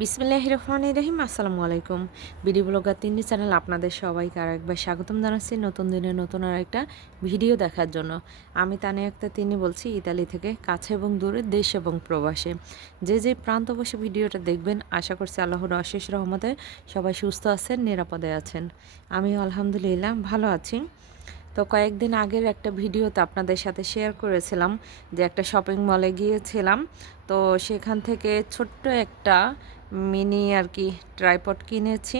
বিসমিল্লাহ রহমান রহিম, আসসালামু আলাইকুম। বিডি ব্লগার তিনটি চ্যানেল আপনাদের সবাইকে আর একবার স্বাগতম জানাচ্ছি নতুন দিনে নতুন আর একটা ভিডিও দেখার জন্য। আমি তানে একটা তিনি বলছি, ইতালি থেকে কাছে এবং দূরে, দেশ এবং প্রবাসে। যে যে প্রান্ত বসে ভিডিওটা দেখবেন, আশা করছি আল্লাহর অশেষ রহমতে সবাই সুস্থ আছেন, নিরাপদে আছেন। আমিও আলহামদুলিল্লাহ ভালো আছি। তো কয়েকদিন আগের একটা ভিডিওতে আপনাদের সাথে শেয়ার করেছিলাম যে একটা শপিং মলে গিয়েছিলাম। তো সেখান থেকে ছোট্ট একটা মিনি আর কি ট্রাইপড কিনেছি।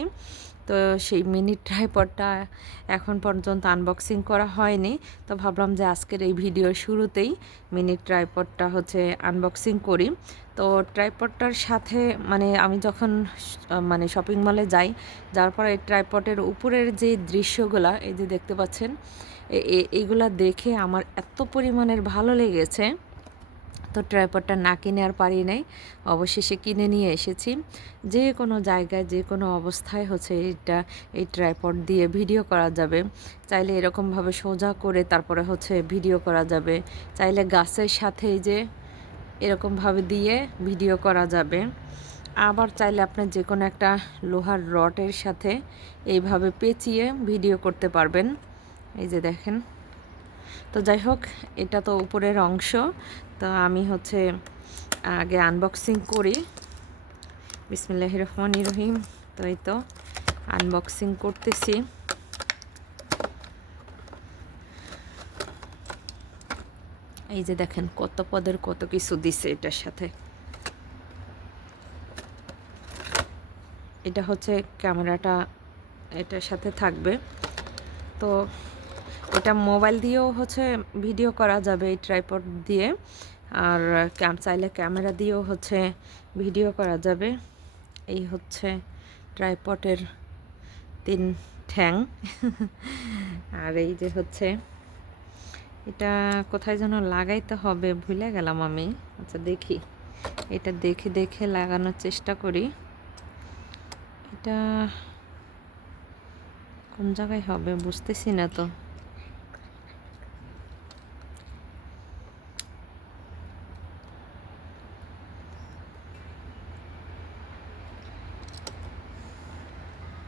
তো সেই মিনি ট্রাইপডটা এখন পর্যন্ত আনবক্সিং করা হয়নি। তো ভাবলাম যে আজকের এই ভিডিওর শুরুতেই মিনি ট্রাইপডটা হচ্ছে আনবক্সিং করি। তো ট্রাইপডটার সাথে মানে আমি যখন মানে শপিং মলে যাই যার পর এই ট্রাইপডের উপরের যে দৃশ্যগুলা, এই যে দেখতে পাচ্ছেন এইগুলা দেখে আমার এত পরিমাণের ভালো লেগেছে। তো ট্রাইপডটা না কিনে আর পারি নাই। অবশেষে কিনে নিয়ে এসেছি। যে কোনো জায়গায়, যে কোনো অবস্থায় হচ্ছে এটা এই ট্রাইপড দিয়ে ভিডিও করা যাবে। চাইলে এরকমভাবে সোজা করে তারপরে হচ্ছে ভিডিও করা যাবে। চাইলে গাছের সাথে যে এরকমভাবে দিয়ে ভিডিও করা যাবে। আবার চাইলে আপনি যে কোনো একটা লোহার রডের সাথে এইভাবে পেঁচিয়ে ভিডিও করতে পারবেন। এই যে দেখেন। তো যাই হোক, এটা তো উপরের অংশ। তো আমি হচ্ছে, আগে আনবক্সিং করি। বিসমিল্লাহ রহমান রহিম। তো এই তো আনবক্সিং করতেছি। এই যে দেখেন, কত পদের কত কিছু দিছে এটার সাথে। এটা হচ্ছে ক্যামেরাটা এটার সাথে থাকবে। তো এটা মোবাইল দিয়েও হচ্ছে ভিডিও করা যাবে এই ট্রাইপড দিয়ে। আর ক্যাম চাইলে ক্যামেরা দিয়েও হচ্ছে ভিডিও করা যাবে। এই হচ্ছে ট্রাইপটের তিন ঠ্যাং। আর এই যে হচ্ছে, এটা কোথায় যেন লাগাইতে হবে ভুলে গেলাম আমি। আচ্ছা দেখি। এটা দেখে দেখে লাগানোর চেষ্টা করি। এটা কোন জায়গায় হবে বুঝতেছি না তো।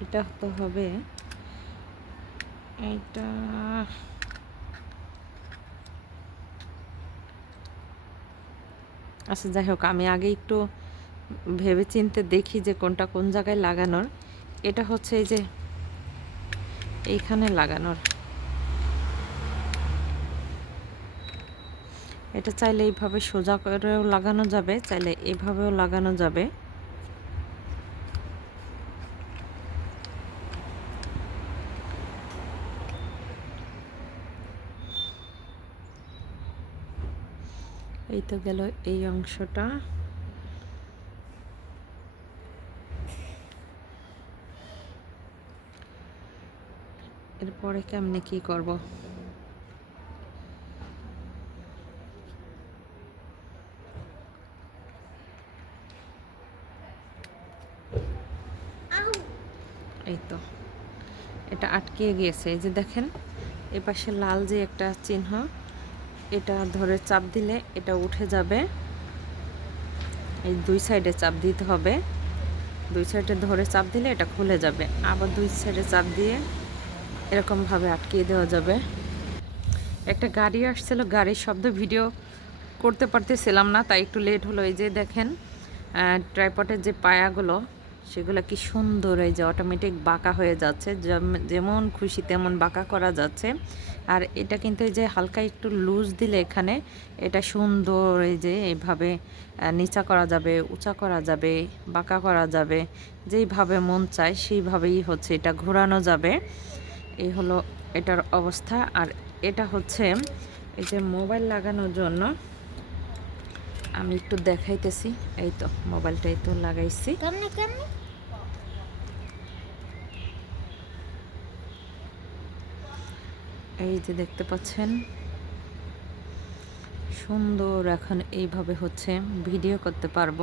এটা তো হবে। এইটা আচ্ছা যাই হোক, আমি আগে একটু ভেবে চিনতে দেখি যে কোনটা কোন জায়গায় লাগানোর। এটা হচ্ছে এই যে এইখানে লাগানোর। এটা চাইলে এইভাবে সোজা করেও লাগানো যাবে, চাইলে এইভাবেও লাগানো যাবে। এই তো গেল এই অংশটা। এরপরে কেমনে কি করব? এই তো, এটা আটকে গিয়েছে। এই যে দেখেন এ পাশে লাল যে একটা চিহ্ন এটা ধরে চাপ দিলে এটা উঠে যাবে। এই দুই সাইডে চাপ দিতে হবে। দুই সাইডে ধরে চাপ দিলে এটা খুলে যাবে। আবার দুই সাইডে চাপ দিয়ে এরকমভাবে আটকিয়ে দেওয়া যাবে। একটা গাড়ি আসছিল, গাড়ির শব্দ ভিডিও করতে পারতেছিলাম না, তাই একটু লেট হলো। এই যে দেখেন ট্রাইপটের যে পায়াগুলো সেগুলো কি সুন্দর, এই যে অটোমেটিক বাঁকা হয়ে যাচ্ছে যেমন খুশি তেমন বাঁকা করা যাচ্ছে। আর এটা কিন্তু এই যে হালকা একটু লুজ দিলে এখানে এটা সুন্দর, এই যে এইভাবে নিচা করা যাবে, উঁচা করা যাবে, বাঁকা করা যাবে, যেইভাবে মন চায় সেইভাবেই হচ্ছে এটা ঘোরানো যাবে। এই হলো এটার অবস্থা। আর এটা হচ্ছে এই যে মোবাইল লাগানোর জন্য আমি একটু দেখাইতেছি। এই তো মোবাইলটা এই তো লাগাইছি। এই যে দেখতে পাচ্ছেন? সুন্দর এখন এইভাবে হচ্ছে ভিডিও করতে পারব।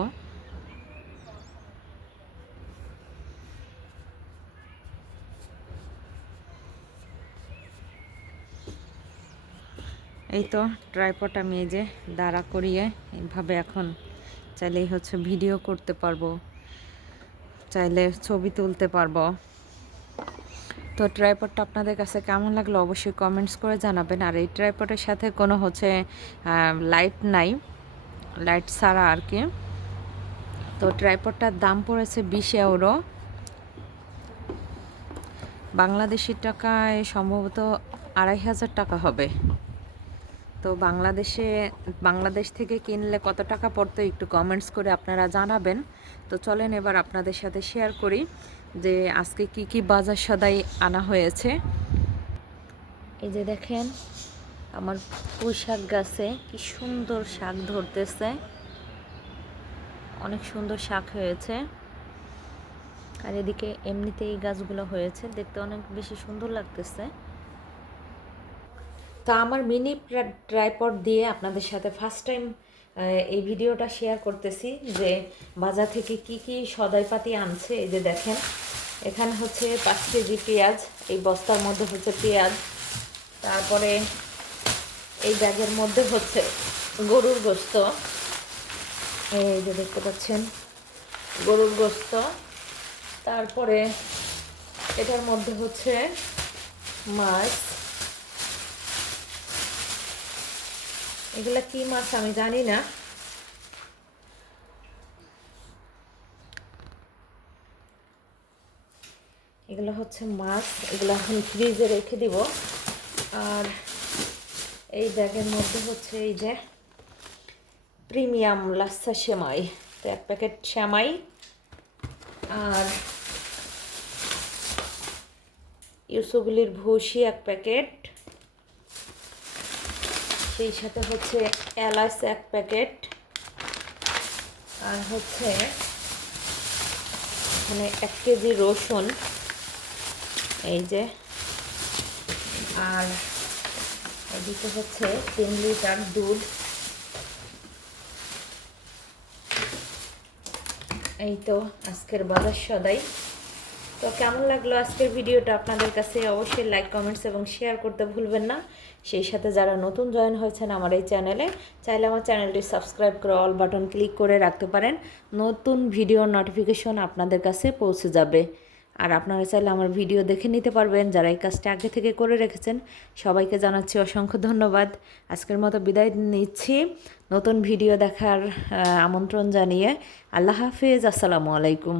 এই তো ট্রাইপট আমি এই যে দাঁড়া করিয়ে এইভাবে এখন চাইলেই হচ্ছে ভিডিও করতে পারব, চাইলে ছবি তুলতে পারব। তো ট্রাইপডটা আপনাদের কাছে কেমন লাগল অবশ্যই কমেন্টস করে জানাবেন। আর এই ট্রাইপডের সাথে কোনো হচ্ছে লাইট নাই। লাইট ছাড়া আর কি। তো ট্রাইপডটার দাম পড়েছে বিশ ইউরো বাংলাদেশি টাকায় সম্ভবত আড়াই হাজার টাকা হবে। তো বাংলাদেশে, বাংলাদেশ থেকে কিনলে কত টাকা পড়তো একটু কমেন্টস করে আপনারা জানাবেন। তো চলেন এবার আপনাদের সাথে শেয়ার করি। যে আজকে কি কি বাজার সদাই আনা হয়েছে। এই যে দেখেন, আমার পুঁই শাক গাছে কি সুন্দর শাক ধরতেছে। অনেক সুন্দর শাক হয়েছে। আর এদিকে এমনিতে এই গাছগুলো হয়েছে, দেখতে অনেক বেশি সুন্দর লাগতেছে। তো আমার মিনি ট্রাইপড দিয়ে আপনাদের সাথে ফার্স্ট টাইম এই ভিডিওটা শেয়ার করতেছি যে বাজার থেকে কি কি সদাইপাতি আনছে। এই যে দেখেন এখানে হচ্ছে পাঁচ কেজি পেঁয়াজ, এই বস্তার মধ্যে হচ্ছে পেঁয়াজ। তারপরে এই ব্যাগের মধ্যে হচ্ছে গরুর গোস্ত। এই যে দেখতে পাচ্ছেন, গরুর গোস্ত। তারপরে এটার মধ্যে হচ্ছে মাছ। এগুলা কি মাছ আমি জানি না। এগুলো হচ্ছে মাছ, এগুলো এখন ফ্রিজে রেখে দিব। আর এই ব্যাগের মধ্যে হচ্ছে এই যে প্রিমিয়াম লাচ্ছা সেমাই। তো এক প্যাকেট সেমাই। আর ইউসুগুলির ভুসি এক প্যাকেট। সেই সাথে হচ্ছে এলাচ এক প্যাকেট। আর হচ্ছে এখানে এক কেজি রসুন। এই যে, আর এদিকে হচ্ছে তিন লিটার দুধ। এই তো আজকের বাজার সদাই। তো কেমন লাগল আজকের ভিডিওটা? আপনাদের কাছে অবশ্যই লাইক কমেন্টস এবং শেয়ার করতে ভুলবেন না। সেই সাথে যারা নতুন জয়েন হয়েছেন আমার এই চ্যানেলে চাইলে আমার চ্যানেলটি সাবস্ক্রাইব করে অল বাটন ক্লিক করে রাখতে পারেন। নতুন ভিডিও নোটিফিকেশন আপনাদের কাছে পৌঁছে যাবে। আর আপনারা চাইলে আমার ভিডিও দেখে নিতে পারবেন। যারা এই কাজটা আগে থেকে করে রেখেছেন, সবাইকে জানাচ্ছি অসংখ্য ধন্যবাদ। আজকের মতো বিদায় নিচ্ছি। নতুন ভিডিও দেখার আমন্ত্রণ জানিয়ে আল্লাহ হাফিজ। আসসালামু আলাইকুম।